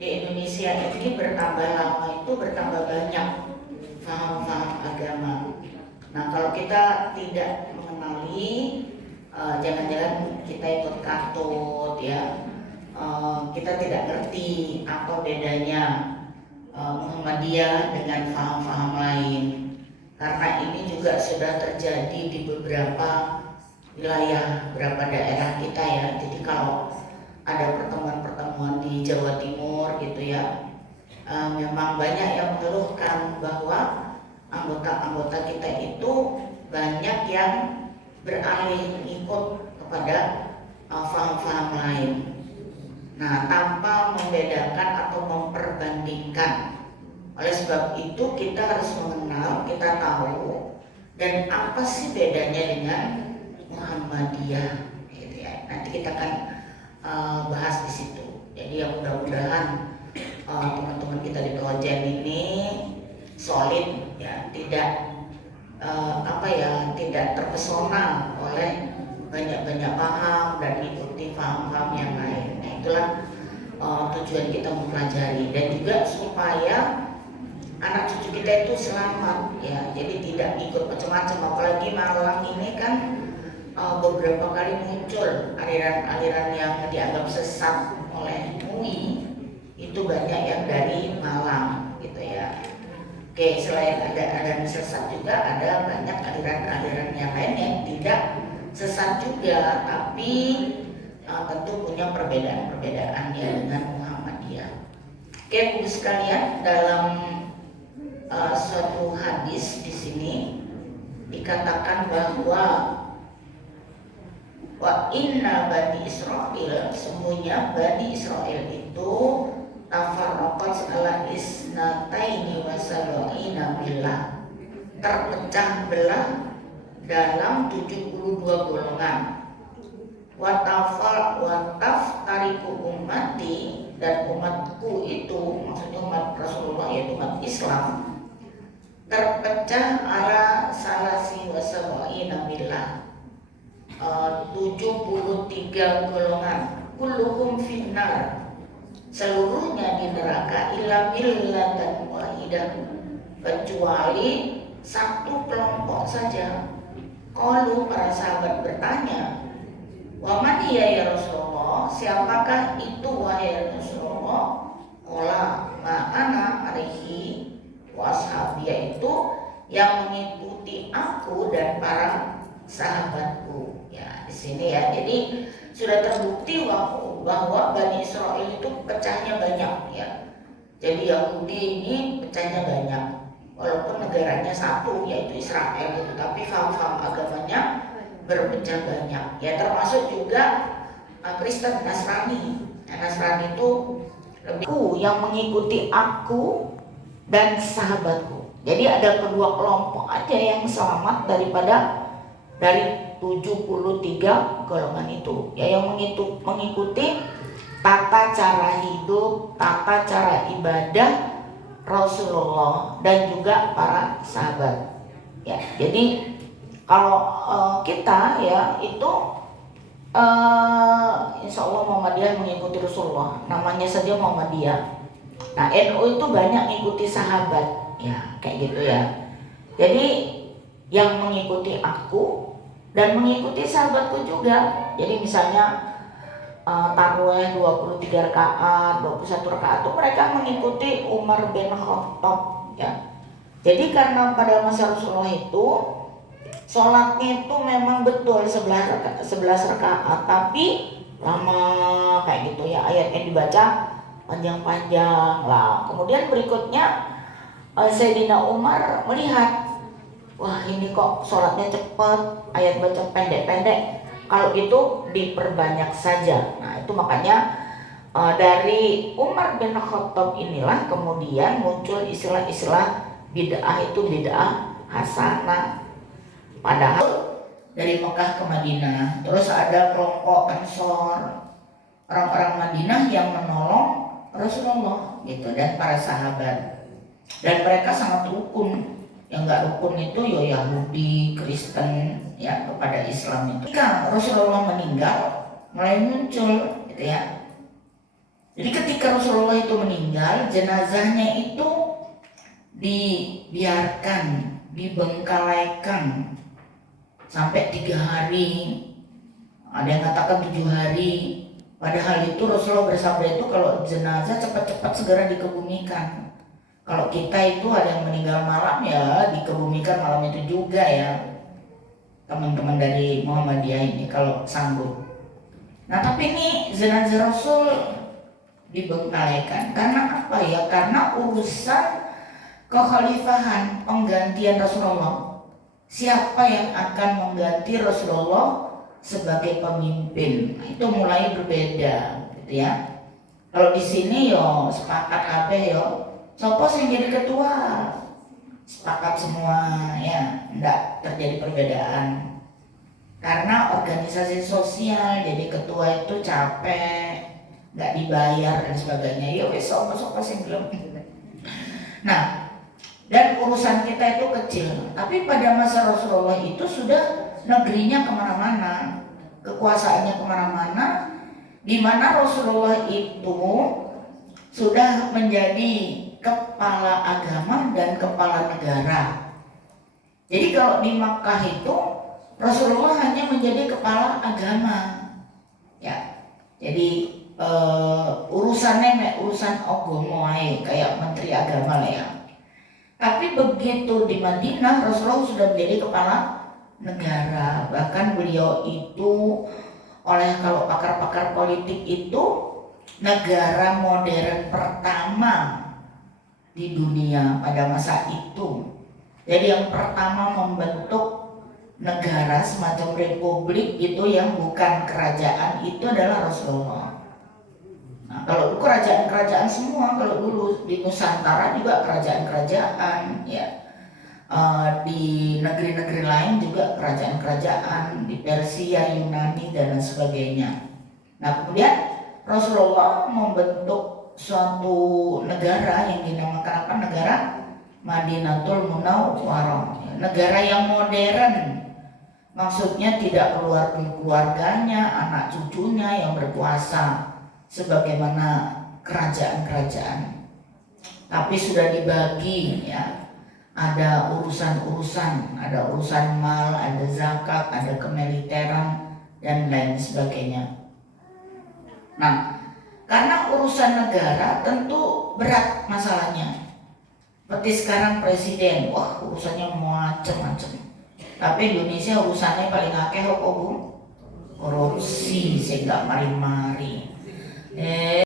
Di Indonesia ini bertambah lama itu bertambah banyak paham-paham agama. Nah, kalau kita tidak mengenali, jangan-jangan kita ikut katut ya, kita tidak ngerti apa bedanya Muhammadiyah dengan paham-paham lain. Karena ini juga sudah terjadi di beberapa wilayah, beberapa daerah kita ya. Jadi kalau ada pertemuan-pertemuan di Jawa Timur gitu ya, memang banyak yang mengeluhkan bahwa anggota-anggota kita itu banyak yang beralih ikut kepada paham-paham lain. Nah, tanpa membedakan atau memperbandingkan. Oleh sebab itu kita harus mengenal, kita tahu dan apa sih bedanya dengan Muhammadiyah gitu ya. Nanti kita akan bahas di situ. Jadi ya mudah-mudahan teman-teman kita di Tojen ini solid ya, tidak tidak terpesona oleh banyak-banyak paham dan ikuti paham-paham yang lain. Nah, itulah tujuan kita mempelajari dan juga supaya anak cucu kita itu selamat ya. Jadi tidak ikut macam-macam, apalagi Malang ini kan beberapa kali muncul aliran-aliran yang dianggap sesat oleh MUI, itu banyak yang dari Malang gitu ya. Oke, selain ada aliran sesat juga ada banyak aliran-aliran yang lain yang tidak sesat juga, tapi tentu punya perbedaan-perbedaan ya dengan Muhammadiyah. Oke, Ibu sekalian, dalam suatu hadis di sini dikatakan bahwa wa inna bani Israel, semuanya bani Israel itu tafarraqat ala isnataini wa sab'ina billah, terpecah belah dalam 72 golongan. Wa taftariqu ummati, dan umatku itu maksudnya umat Rasulullah yaitu umat Islam terpecah ala salasi wa sab'ina billah, 73 golongan. Kulluhum finnar, seluruhnya di neraka, illa millatan wahidah, kecuali satu kelompok saja. Qalu, para sahabat bertanya, wa man hiya ya Rasulullah, siapakah itu wahai Rasulullah? Qala ma ana alaihi wa ashabi, yaitu yang mengikuti aku dan para sahabatku. Ya, di sini ya. Jadi sudah terbukti bahwa Bani Israel itu pecahnya banyak ya. Jadi Yahudi ini pecahnya banyak, walaupun negaranya satu yaitu Israel itu, tapi faham-faham agamanya berpecah banyak. Ya, termasuk juga Kristen, Nasrani. Nah, Nasrani itu lebih yang mengikuti aku dan sahabatku. Jadi ada kedua kelompok aja yang selamat dari 73 golongan itu, ya, yang mengikuti tata cara hidup, tata cara ibadah Rasulullah dan juga para sahabat. Ya, jadi kalau kita ya itu insya Allah Muhammadiyah mengikuti Rasulullah, namanya saja Muhammadiyah. Nah, NU itu banyak mengikuti sahabat, ya kayak gitu ya. Jadi yang mengikuti aku dan mengikuti sahabatku juga. Jadi misalnya tarawih 23 rakaat, 21 rakaat itu mereka mengikuti Umar bin Khattab ya. Jadi karena pada masa Rasulullah itu sholatnya itu memang betul 11 rakaat, tapi lama kayak gitu ya, ayatnya dibaca panjang-panjang lah. Kemudian berikutnya Sayyidina Umar melihat, wah ini kok sholatnya cepat, ayat baca pendek-pendek, kalau gitu diperbanyak saja. Nah itu makanya dari Umar bin Khattab inilah kemudian muncul istilah-istilah bid'ah, itu bid'ah hasanah. Padahal dari Mekah ke Madinah, terus ada kelompok Ansor, orang-orang Madinah yang menolong Rasulullah gitu dan para sahabat, dan mereka sangat rukun. Yang nggak rukun itu ya Yahudi, Kristen ya kepada Islam itu. Ketika Rasulullah meninggal mulai muncul gitu ya. Jadi ketika Rasulullah itu meninggal, jenazahnya itu dibiarkan, dibengkalaikan sampai 3 hari, ada yang katakan 7 hari. Padahal itu Rasulullah bersabda itu kalau jenazah cepat-cepat segera dikebumikan. Kalau kita itu ada yang meninggal malam ya dikebumikan malam itu juga ya, teman-teman dari Muhammadiyah ini kalau sanggup. Nah tapi ini jenazah Rasul dibengkalaikan karena apa ya? Karena urusan kekhalifahan, penggantian Rasulullah. Siapa yang akan mengganti Rasulullah sebagai pemimpin? Nah, itu mulai berbeda, gitu ya. Kalau di sini yo sepakat kabeh yo, siapa sih jadi ketua? Sepakat semua ya, enggak terjadi perbedaan. Karena organisasi sosial jadi ketua itu capek, nggak dibayar dan sebagainya. Ya wes sopo sih belum. Nah, dan urusan kita itu kecil. Tapi pada masa Rasulullah itu sudah negerinya kemana-mana, kekuasaannya kemana-mana, di mana Rasulullah itu sudah menjadi kepala agama dan kepala negara. Jadi kalau di Makkah itu Rasulullah hanya menjadi kepala agama, ya. Jadi urusannya urusan agama kayak menteri agama lah ya. Tapi begitu di Madinah Rasulullah sudah menjadi kepala negara. Bahkan beliau itu oleh kalau pakar-pakar politik itu negara modern pertama di dunia pada masa itu. Jadi yang pertama membentuk negara semacam republik itu yang bukan kerajaan itu adalah Rasulullah. Nah, kalau kerajaan-kerajaan semua, kalau dulu di Nusantara juga kerajaan-kerajaan, ya di negeri-negeri lain juga kerajaan-kerajaan, di Persia, Yunani dan sebagainya. Nah kemudian Rasulullah membentuk suatu negara yang dinamakan apa? Negara Madinatul Munawwarah, negara yang modern. Maksudnya tidak keluar keluarganya, anak cucunya yang berkuasa sebagaimana kerajaan-kerajaan, tapi sudah dibagi ya, ada urusan-urusan, ada urusan mal, ada zakat, ada kemiliteran dan lain sebagainya. Nah, karena urusan negara tentu berat masalahnya. Seperti sekarang presiden, wah urusannya macam-macam. Tapi Indonesia urusannya paling akeh apa Bu? Korupsi, sehingga mari-mari.